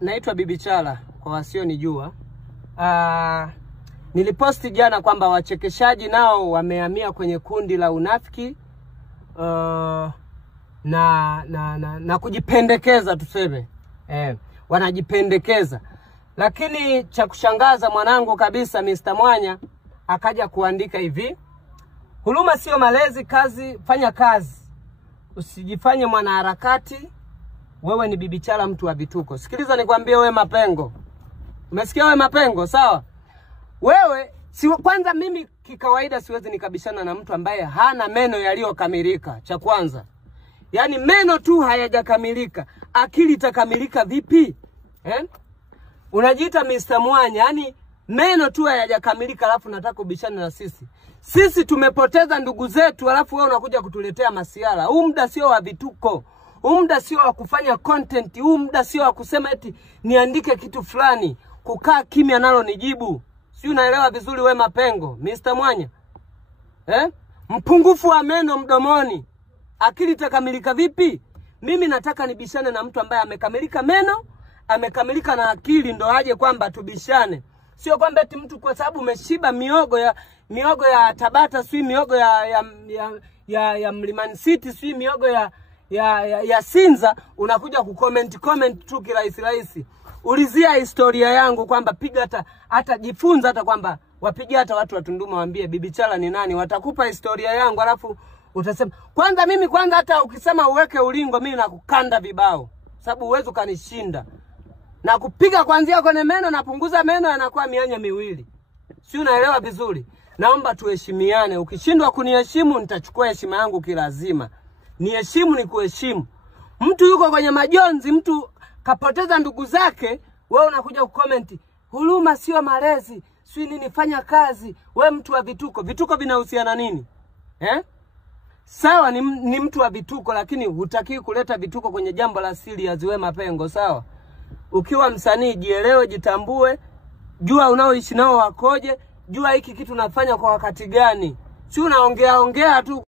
Naitwa Bibi Chala kwa wasio nijua. Niliposti jana kwamba wachekeshaji nao wamehamia kwenye kundi la unafiki na kujipendekeza tuseme. Wanajipendekeza. Lakini cha kushangaza mwanangu kabisa Mr. Mwanya akaja kuandika hivi: huruma sio malezi, kazi fanya kazi. Usijifanye mwanaharakati. Wewe ni Bibi Chala, mtu wa vituko. Sikiliza nikwambie wewe Mapengo. Umesikia wewe Mapengo, sawa? Wewe kwanza mimi kikawaida siwezi nikabishana na mtu ambaye hana meno yaliyokamilika. Cha kwanza. Yaani meno tu hayajakamilika. Akili itakamilika vipi? Unajiita Mr. Mwanya, yani meno tu hayajakamilika alafu nataka kubishana na sisi. Sisi tumepoteza ndugu zetu alafu wewe unakuja kutuletea masiala. Huu muda sio wa vituko. Huu muda sio wa kufanya content. Huu muda sio wa kusema eti niandike kitu fulani. Kukaa kimya nalo nijibu. Si unaelewa vizuri wewe Mapengo, Mr. Mwanya? Mpungufu wa meno mdomoni. Akili itakamilika vipi? Mimi nataka nibishane na mtu ambaye amekamilika meno, amekamilika na akili, ndo aje kwamba tubishane. Sio kwamba eti mtu kwa sababu umeshiba miogo ya Tabata, si miogo ya Mlimani City, si miogo ya Sinza, unakuja comment tu kirahisi. Ulizia historia yangu kwamba piga hata jifunza hata kwamba wapiga hata watu wa Tunduma waambie Bibi Chala ni nani, watakupa historia yangu alafu utasema kwanza hata ukisema uweke ulingo mimi nakukanda vibao sababu uwezo kanishinda. Na kupiga kuanzia kwenye meno na punguza meno yanakuwa mianya miwili. Si unaelewa vizuri? Naomba tuheshimiane. Ukishindwa kuniheshimu nitachukua heshima yangu kilazima. Niheshimu ni kuheshimu. Mtu yuko kwenye majonzi, mtu kapoteza ndugu zake, wewe unakuja kucomment, huruma sio malezi, si nini, fanya kazi. Wewe mtu wa vituko. Vituko vinahusiana nini? Sawa ni mtu wa vituko lakini hutaki kuleta vituko kwenye jambo la serious wewe Mapengo, sawa? Ukiwa msanii jielewe, jitambue, jua unaoishi nao wakoje, jua hiki kitu nafanya kwa wakati gani. Si unaongea tu.